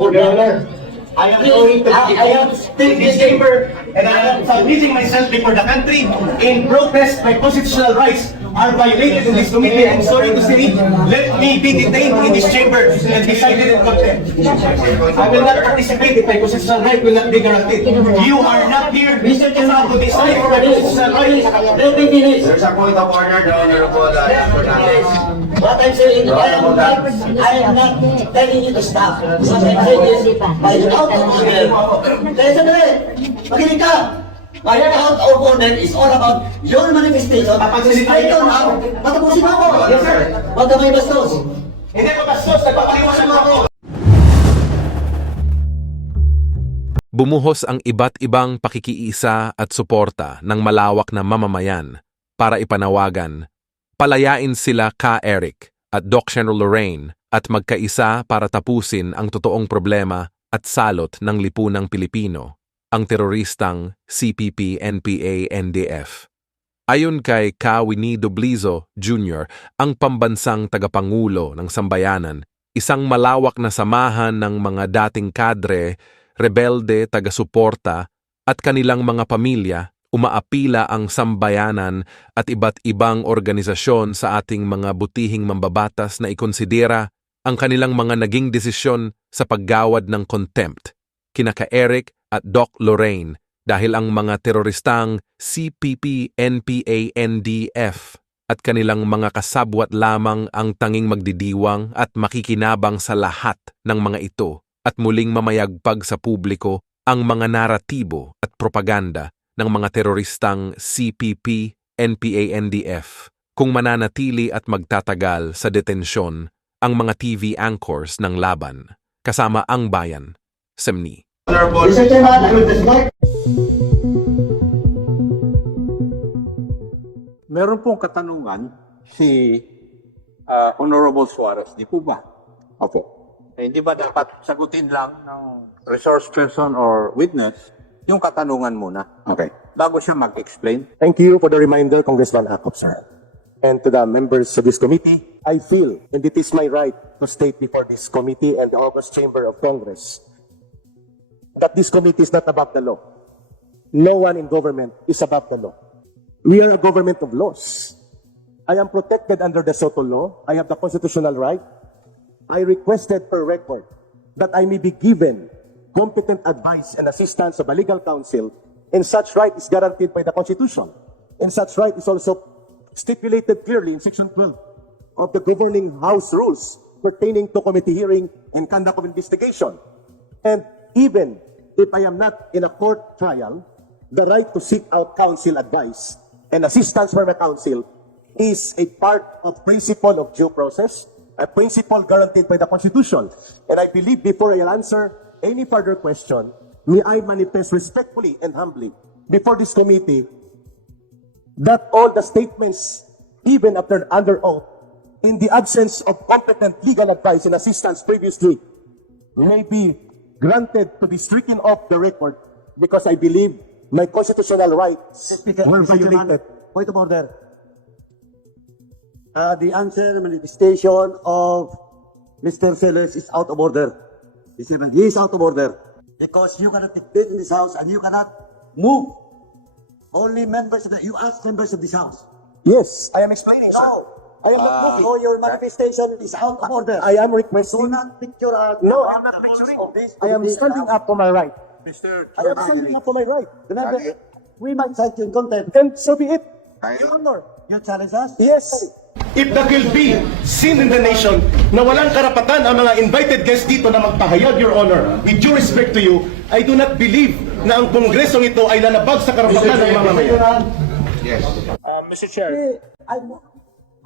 Your Honor, I am going to take this chamber and I am submitting myself before the country in protest. My constitutional rights are violated in this committee. I'm sorry to say, let me be detained in this chamber and decided in contempt. I will not participate if my constitutional right will not be guaranteed. You are not here, Mr. Chairman, to decide for my constitutional rights. Let me finish. There's a point of order, the Honorable Fernandez. What I'm saying, I am not telling you to stop. What I'm saying is, by out of order. Kaya sandali, makinig ka. By out of order is all about your manifestation. Straight on out. Patapusin mo ako. Yes, sir. Huwag ka may bastos. Hindi ko bastos. Nagpapaliwasan mo ako. Bumuhos ang iba't ibang pakikiisa at suporta ng malawak na mamamayan para ipanawagan, palayain sila Ka Eric at Doc Lorraine at magkaisa para tapusin ang totoong problema at salot ng lipunang Pilipino, ang teroristang CPP-NPA-NDF. Ayon kay Ka Blizo Jr., ang pambansang tagapangulo ng sambayanan, isang malawak na samahan ng mga dating kadre, rebelde, taga-suporta at kanilang mga pamilya, umaapila ang sambayanan at iba't ibang organisasyon sa ating mga butihing mambabatas na ikonsidera ang kanilang mga naging desisyon sa paggawad ng contempt kina Ka Eric at Doc Lorraine dahil ang mga teroristang CPP, NPA, NDF at kanilang mga kasabwat lamang ang tanging magdidiwang at makikinabang sa lahat ng mga ito at muling mamayagpag sa publiko ang mga naratibo at propaganda ng mga teroristang CPP, NPA, NDF kung mananatili at magtatagal sa detensyon ang mga TV anchors ng laban, kasama ang bayan, SEMNI. Mr. Chairman, I will testify. Meron pong katanungan si Honorable Suarez, di po ba? Opo. Eh, hindi ba dapat sagutin lang ng resource person or witness yung katanungan muna? Okay. Bago siya mag-explain. Thank you for the reminder, Congressman Acop, sir. And to the members of this committee, I feel, and it is my right to state before this committee and the August Chamber of Congress, that this committee is not above the law. No one in government is above the law. We are a government of laws. I am protected under the Soto law. I have the constitutional right. I requested per record that I may be given competent advice and assistance of a legal counsel, and such right is guaranteed by the Constitution. And such right is also stipulated clearly in Section 12 of the Governing House Rules pertaining to committee hearing and conduct of investigation. And even if I am not in a court trial, the right to seek out counsel advice and assistance from a counsel is a part of principle of due process, a principle guaranteed by the Constitution. And I believe before I answer any further question, may I manifest respectfully and humbly before this committee that all the statements, even after under oath, in the absence of competent legal advice and assistance previously, may be granted to be stricken off the record because I believe my constitutional rights were violated. Point of order. The answer manifestation of Mr. Celes is out of order. He is out of order. Because you cannot dictate in this house and you cannot move. Only members of you ask members of this house. Yes, I am explaining, sir. No. I am not moving. So your manifestation is out of order. I am requesting. Do not picture No, I am not lecturing. I am standing up for my right. Mr. I am standing up for my right. Remember, we might cite you in contempt. And so be it. Your Honor, you challenge us? Yes. If there will be sin in the nation na walang karapatan ang mga invited guests dito na magpahayag, Your Honor, with due respect to you, I do not believe na ang kongresong ito ay lalabag sa karapatan ng mamamayan. Yes. Mr. Chair. I'm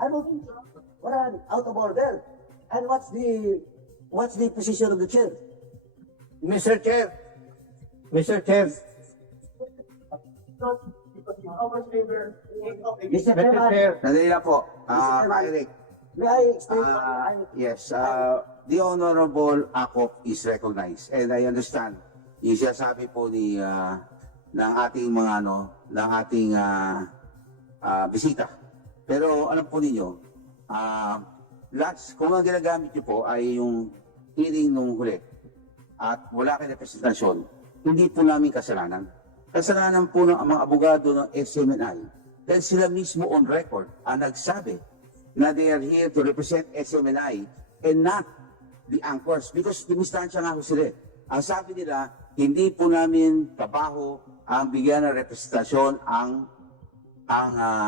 out of order. And what's the position of the chair? Mr. Chair. Mr. Chair. Mr. Chairman, Dali lang po. Eric. may I explain? Yes, the Honorable Acop is recognized and I understand yung sinasabi po ni ng ating mga ng ating bisita. Pero alam po ninyo, kung ang ginagamit niyo po ay yung hearing nung huli, at wala kayong representasyon, hindi po namin kasalanan. Kasalanan po ng mga abogado ng SMNI dahil sila mismo on record ang nagsabi na they are here to represent SMNI and not the anchors because dumistansya nga ho sila. Ang sabi nila, hindi po namin trabaho ang bigyan ng representasyon ang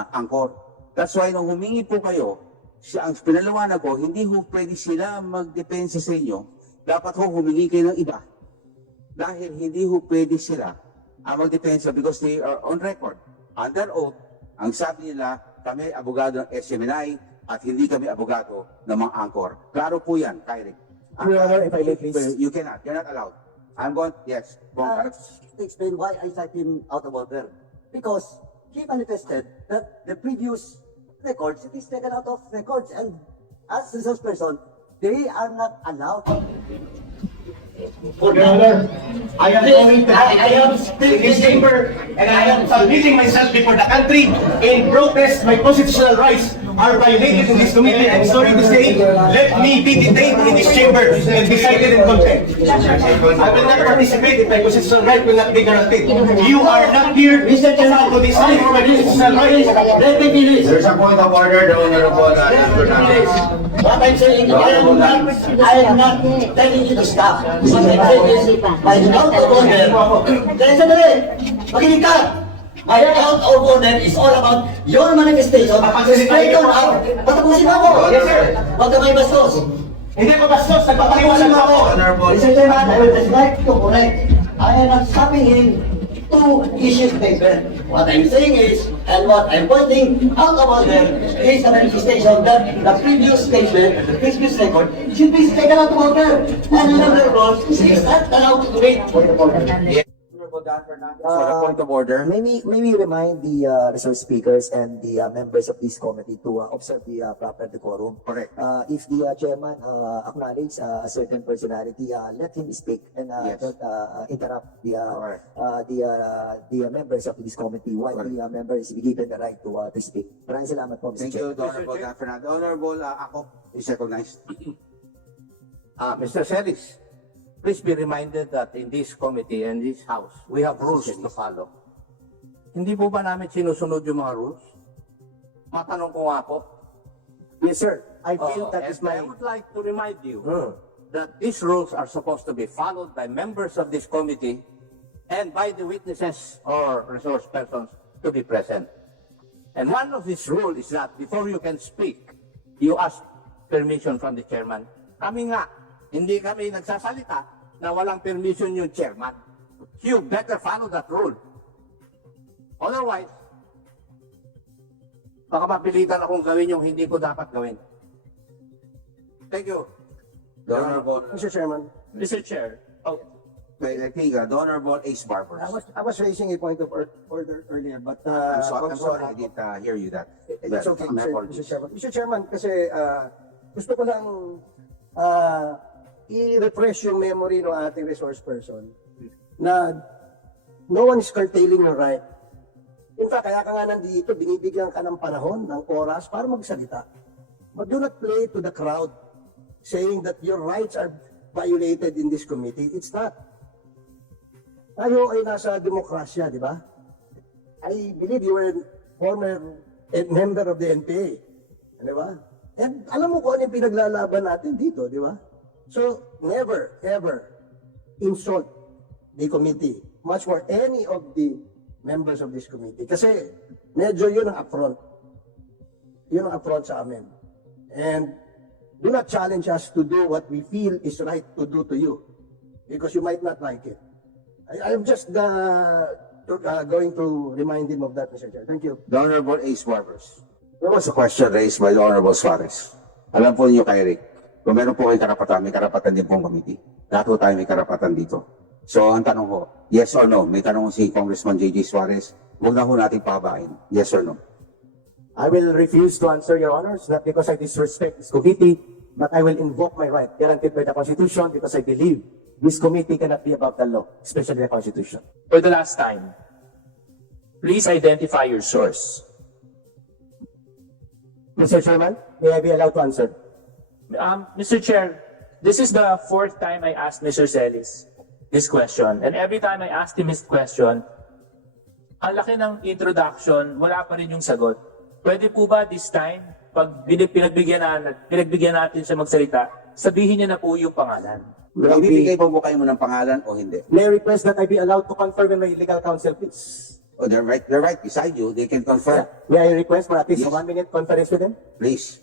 angkor. That's why nung humingi po kayo, ang pinalawanag ko, hindi ho pwede sila magdepensa sa inyo. Dapat ho humingi kayo ng iba. Dahil hindi ho pwede sila magdepensa because they are on record. Under oath, ang sabi nila, kami abogado ng SMNI at hindi kami abogado ng mga angkor. Klaro po yan, Kyrie. Your Honor, if I may please. You cannot. You're not allowed. I'm going, yes. To explain why I cite him out of order. Because he manifested that the previous records, it is taken out of records, and as resource person, they are not allowed. Your Honor, I am still in this chamber and I am submitting myself before the country in protest. My constitutional rights are violated in this committee. I'm sorry to say, let me be detained in this chamber and be cited in contempt. I will not participate if my constitutional right will not be guaranteed. You are not here to decide for my constitutional rights. Let me finish. There's a point of order, the Honorable What I'm saying, I am not telling you to stop. What I'm saying is, my out of order. Kaya sandali, makinig ka. My out of order is all about your manifestation. Straighten out. Patapusin ako. Yes, sir. Huwag ka may bastos. Hindi ko bastos, nagpapaliwasan mo ako. Mr. Chairman, I will just like to correct. I am not stopping him to issue statement. What I'm saying is, and what I'm pointing out of order is the manifestation that the previous statement, the previous record, should be taken out of order. And another one, she is not allowed to wait for the order. So the point of order. May we remind the resource speakers and the members of this committee to observe the proper decorum. Correct. If the chairman acknowledge a certain personality, let him speak and Yes. don't interrupt Correct. the members of this committee while the member is given the right to speak. Maraming salamat po, Mr. Thank Chair. you, Honorable Dan Fernando. Honorable Ako is recognized. Mr. Celis, please be reminded that in this committee and this house, we have rules to follow. Hindi po ba namin sinusunod yung mga rules? Matanong ko nga po. Yes, sir. I feel that is And my... I would like to remind you that these rules are supposed to be followed by members of this committee and by the witnesses or resource persons to be present. And one of these rules is that before you can speak, you ask permission from the chairman. Kami nga, hindi kami nagsasalita na walang permission yung chairman. You better follow that rule. Otherwise, baka mapilitan akong gawin yung hindi ko dapat gawin. Thank you. The Honorable, Mr. Chairman, Mr. Chair, I think, the Honorable Ace Barbers. I was raising a point of order earlier, but I'm sorry, I didn't hear you that. it's okay, My Mr. apologies. Chairman. Mr. Chairman, kasi gusto ko lang i-refresh yung memory ng ating resource person na no one is curtailing your right. In fact, kaya ka nga nandito, binibigyan ka ng panahon, ng oras para magsalita. But do not play to the crowd saying that your rights are violated in this committee. It's not. Tayo ay nasa demokrasya, di ba? I believe you were former member of the NPA. Di ba? And alam mo kung ano yung pinaglalaban natin dito, di ba? So, never, ever insult the committee. Much more any of the members of this committee. Kasi medyo yun ang affront. Yun ang affront sa amin. And do not challenge us to do what we feel is right to do to you. Because you might not like it. I'm just going to remind him of that, Mr. Chair. Thank you. The Honorable Ace Barbers. There was a question raised by the Honorable Suarez. Alam po niyo kay Rick, kung meron po kayong karapatan, may karapatan din pong committee. Lahat po tayo may karapatan dito. So, ang tanong ko, yes or no? May tanong si Congressman J.J. Suarez. Huwag na po natin pabain. Yes or no? I will refuse to answer, Your Honors, not because I disrespect this committee, but I will invoke my right guaranteed by the Constitution because I believe this committee cannot be above the law, especially the Constitution. for the last time, please identify your source. Mr. Chairman, may I be allowed to answer? Mr. Chair, This is the fourth time I asked Mr. Celis this question. And every time I asked him his question, ang laki ng introduction, wala pa rin yung sagot. Pwede po ba this time, pag pinagbigyan natin siya magsalita, sabihin niya na po yung pangalan? Ibibigay po kayo mo ng pangalan o hindi? May I request that I be allowed to confirm with my legal counsel, please? Oh, they're right beside you. They can confirm. May I request for at least a 1-minute conference with them? Please.